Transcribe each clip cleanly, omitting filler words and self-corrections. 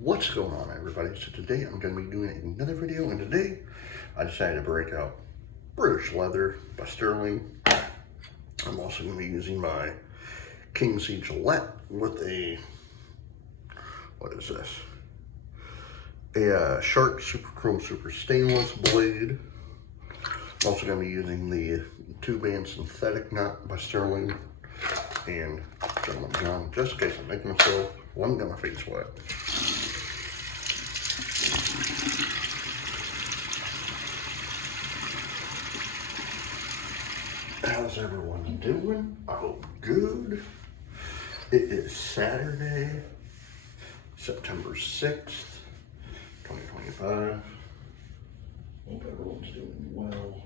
What's going on, everybody? So today I'm going to be doing another video, and today I decided to break out British leather by Stirling. I'm also going to be using my King C Gillette with a, what is this? A Shark Super Chrome Super Stainless blade. I'm also going to be using the 2-band synthetic knot by Stirling. And Gentleman John, just in case I make myself, one got my face wet. How's everyone doing? I hope good. It is Saturday, September 6th, 2025. Hope everyone's doing well.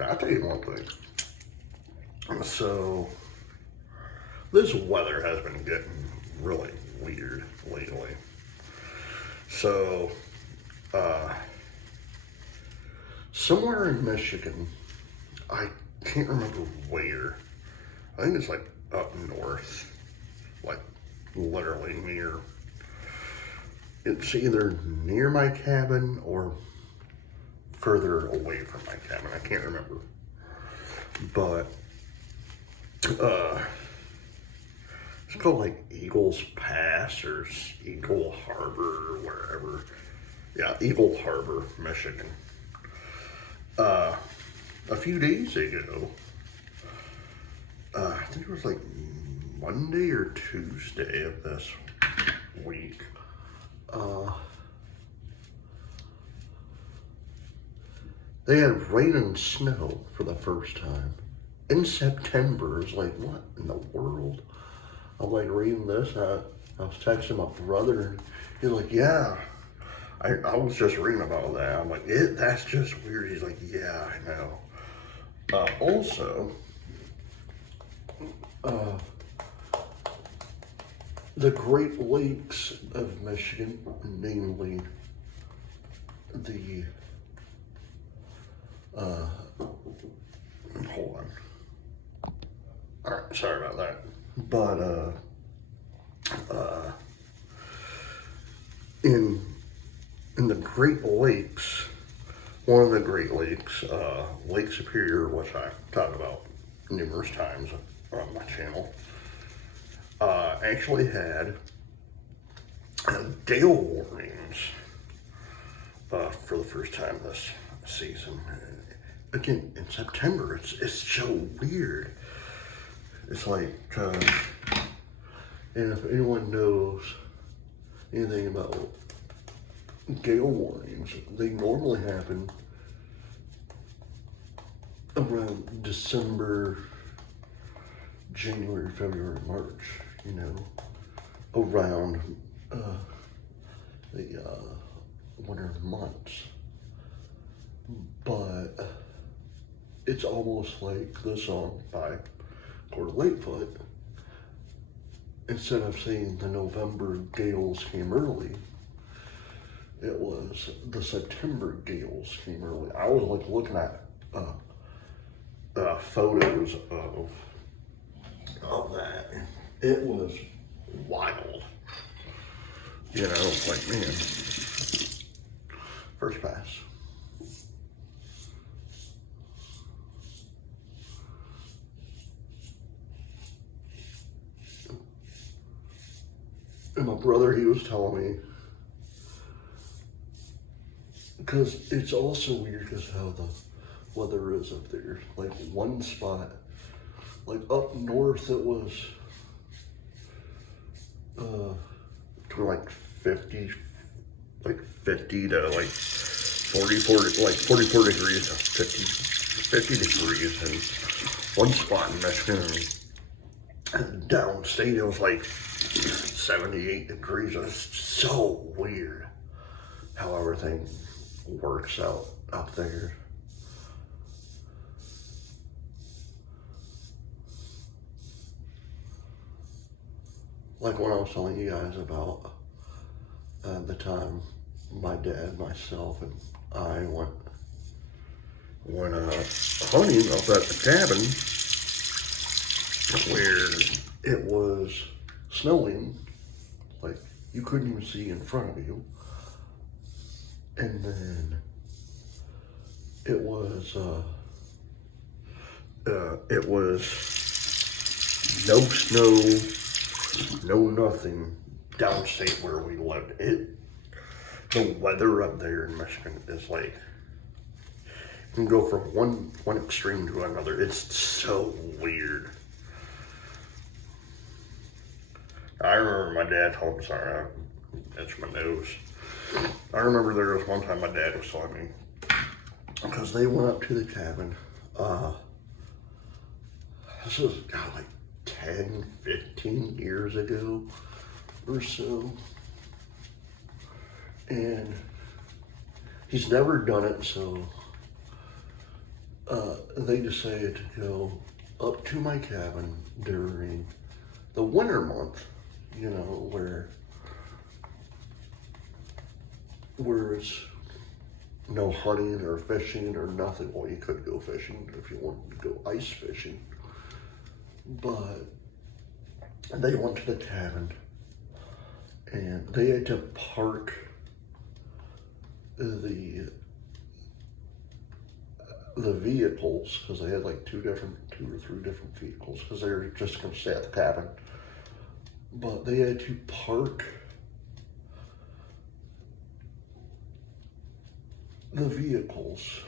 I'll tell you one thing. So, this weather has been getting really weird lately. So, somewhere in Michigan, I can't remember where. I think it's like up north, like literally near. It's either near my cabin or further away from my cabin. I can't remember. But it's called like Eagles Pass or Eagle Harbor or wherever. Yeah, Eagle Harbor, Michigan. A few days ago, I think it was like Monday or Tuesday of this week, they had rain and snow for the first time in September. It was like, what in the world? I'm like reading this. I was texting my brother, and he's like, yeah, I was just reading about that. I'm like, that's just weird. He's like, yeah, I know. Also, the Great Lakes of Michigan, namely the, hold on. All right, sorry about that. But, in the Great Lakes, one of the Great Lakes, Lake Superior, which I've talked about numerous times on my channel, actually had gale warnings for the first time this season. Again, in September, it's so weird. It's like, and if anyone knows anything about gale warnings, they normally happen around December, January, February, March, you know, around the winter months. But it's almost like the song by Corey Lightfoot. Instead of saying the November gales came early, it was the September gales came early. I was like looking at photos of that. It was wild. You know, like, man, first pass. And my brother, he was telling me, because it's also weird because how the weather is up there. Like one spot, like up north, it was to like 50 to like 44, like 44 degrees to 50 degrees. And one spot in Michigan, downstate, it was like 78 degrees. It was so weird how everything works out up there. Like when I was telling you guys about the time my dad, myself, and I went hunting up at the cabin where it was snowing, like you couldn't even see in front of you. And then it was no snow, no nothing downstate where we lived. The weather up there in Michigan is like, you can go from one extreme to another. It's so weird. I remember my dad told me, sorry, I itch my nose. I remember there was one time my dad was telling me, because they went up to the cabin. This was, God, like 10, 15 years ago or so. And he's never done it, so they decided to go up to my cabin during the winter month, you know, where it's no hunting or fishing or nothing. Well, you could go fishing if you wanted to go ice fishing. But they went to the cabin and they had to park the vehicles, because they had like two or three different vehicles, because they were just going to stay at the cabin. But they had to park the vehicles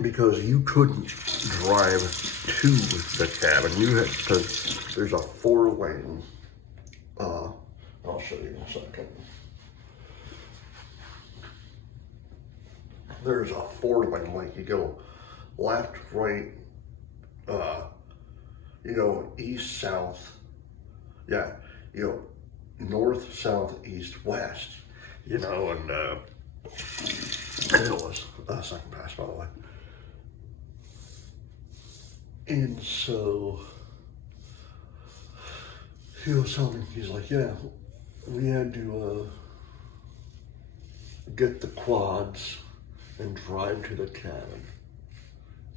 because you couldn't drive to the cabin. You had to, there's a 4-lane, I'll show you in a second. There's a 4-lane, like you go left, right, you go east, south, yeah, you go north, south, east, west, you know, and it was a second pass, by the way. And so he was telling me, he's like, yeah, we had to get the quads and drive to the cabin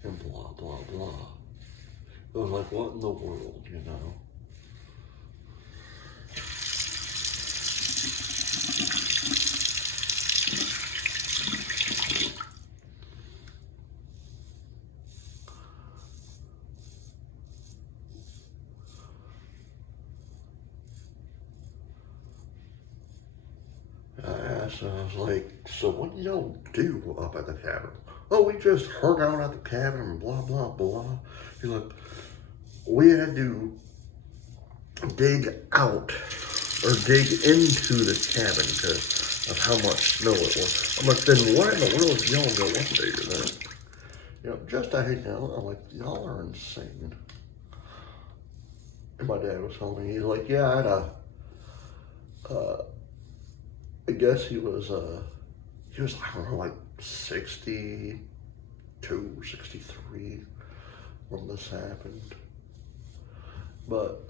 and blah, blah, blah. I was like, what in the world, you know? I was like, so what do y'all do up at the cabin? Oh, we just hung out at the cabin and blah, blah, blah. He's like, we had to dig out or dig into the cabin because of how much snow it was. I'm like, then why in the world did y'all go up there then? You know, just to hang out. I'm like, y'all are insane. And my dad was telling me, he's like, yeah, I had I guess he was, I don't know, like 62 or 63 when this happened. But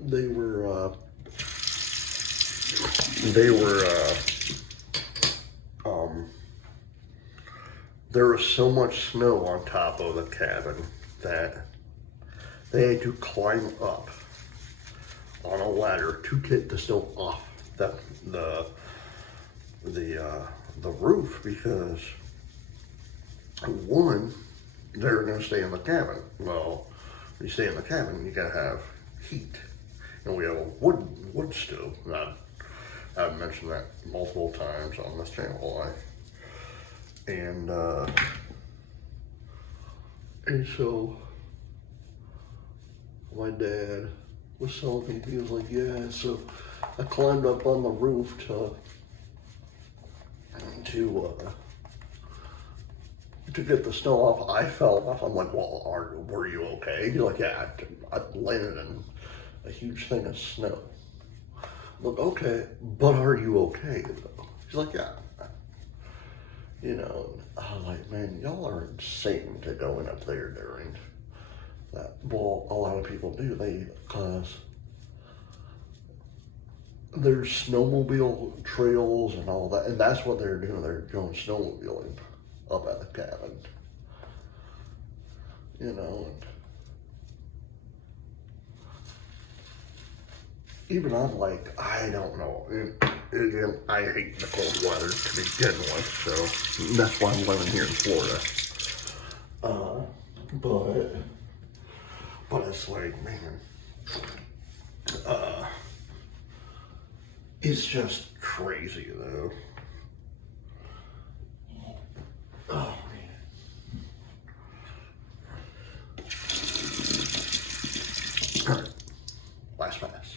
there was so much snow on top of the cabin that they had to climb up on a ladder to get the snow off the roof, because one, they're going to stay in the cabin. Well, when you stay in the cabin, you gotta have heat, and we have a wood stove. I've mentioned that multiple times on this channel, and so my dad was telling me, he was like, yeah, so I climbed up on the roof to get the snow off. I fell off. I'm like, well, were you okay? He's like, yeah, I landed in a huge thing of snow. I'm like, okay, but are you okay though? He's like, yeah. You know, I was like, man, y'all are insane to going up there during that. Well, a lot of people do. Because there's snowmobile trails and all that, and that's what they're doing. They're going snowmobiling up at the cabin, you know. even I'm like, I don't know. Again, I hate the cold weather to begin with, so that's why I'm living here in Florida. But it's like, man, it's just crazy though. Oh man. All right, last pass.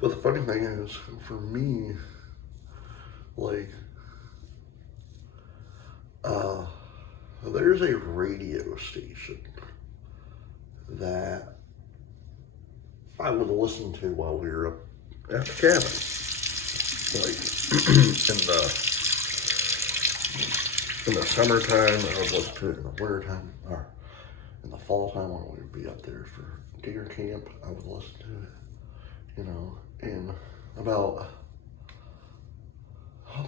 But the funny thing is, for me, like, there's a radio station that I would listen to while we were up at the cabin. Like, in the summertime, I would listen to it in the wintertime, or in the fall time when we would be up there for deer camp, I would listen to it, you know, and about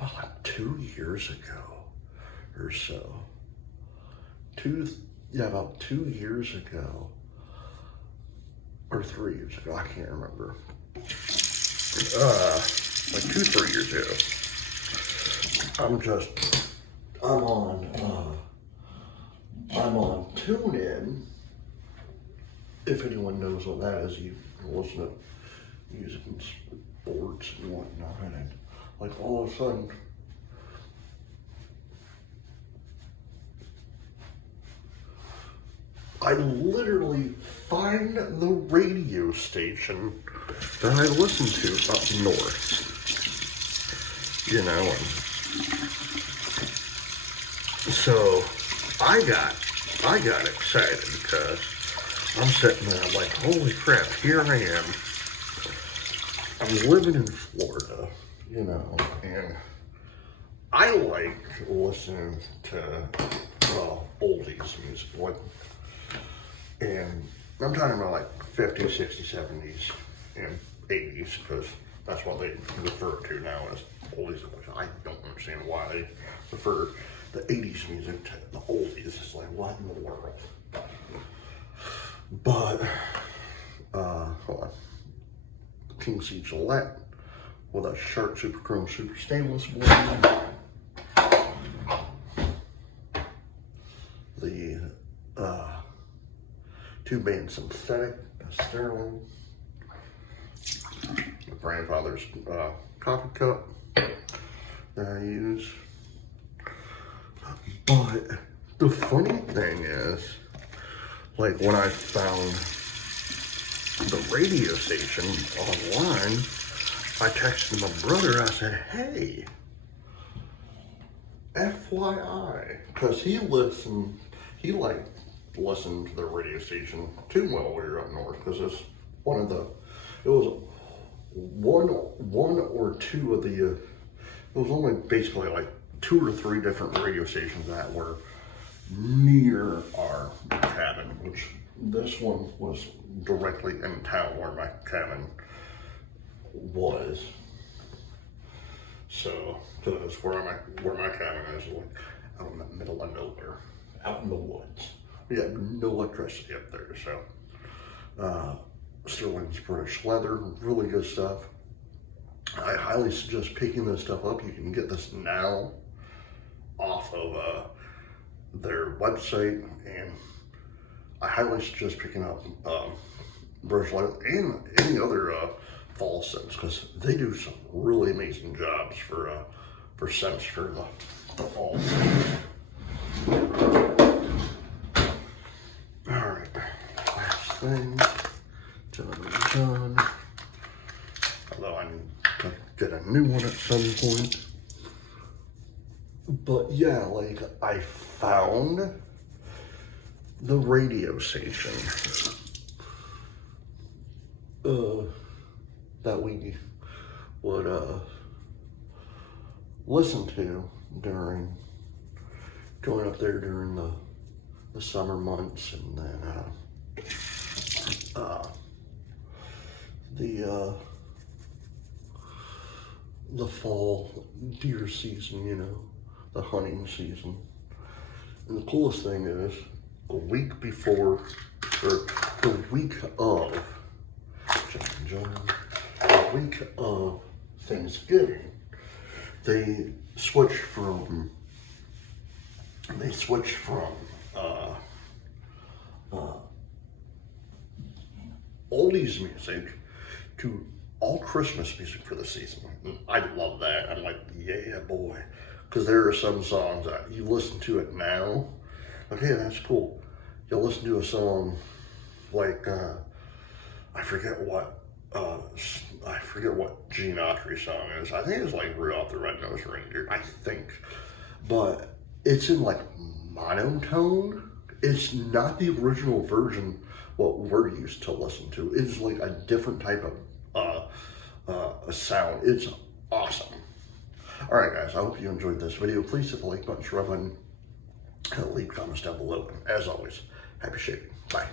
like 2 years ago or so, about 2 years ago, or 3 years ago, I can't remember, like 2-3 years ago, I'm on TuneIn. If anyone knows what that is, you can listen to music and sports and whatnot, and like all of a sudden, I literally find the radio station that I listen to up north, you know, and so I got excited because I'm sitting there, I'm like, holy crap, here I am. I'm living in Florida, you know, and I like listening to, well, oldies music, and I'm talking about like 50s, 60s, 70s, and 80s, because that's what they refer to now as oldies, which I don't understand why they refer the 80s music to the oldies. It's like, what in the world? But, hold on. King C Gillette with a sharp super chrome super stainless blade. The two-band synthetic Stirling. My grandfather's coffee cup that I use. But the funny thing is, like when I found the radio station online, I texted my brother, I said, hey, FYI, because he listened to the radio station too while we were up north, because it was one or two of the, it was only basically like 2 or 3 different radio stations that were near our cabin, which this one was directly in town where my cabin was. So, because where my cabin is, like out in the middle of nowhere, out in the woods. We have no electricity up there, so Stirling's British leather, really good stuff. I highly suggest picking this stuff up. You can get this now off of their website, and I highly suggest picking up British leather and any other fall scents, because they do some really amazing jobs for scents for the fall. All right, last thing, done. Although I need to get a new one at some point. But yeah, like I found the radio station that we would listen to during going up there during the summer months, and then the fall deer season, you know, the hunting season. And the coolest thing is, a week before, or the week of, the week of Thanksgiving, they switch from oldies music to all Christmas music for the season. I love that. I'm like, yeah, boy. Because there are some songs that you listen to it now, like, hey, that's cool. You'll listen to a song like, I forget what Gene Autry song is. I think it's like Rudolph the Red-Nosed Reindeer, I think. But it's in like monotone. It's not the original version what we're used to listen to. It's like a different type of a sound. It's awesome. All right, guys, I hope you enjoyed this video. Please hit the like button, share button, and leave comments down below. And as always, happy shaping. Bye.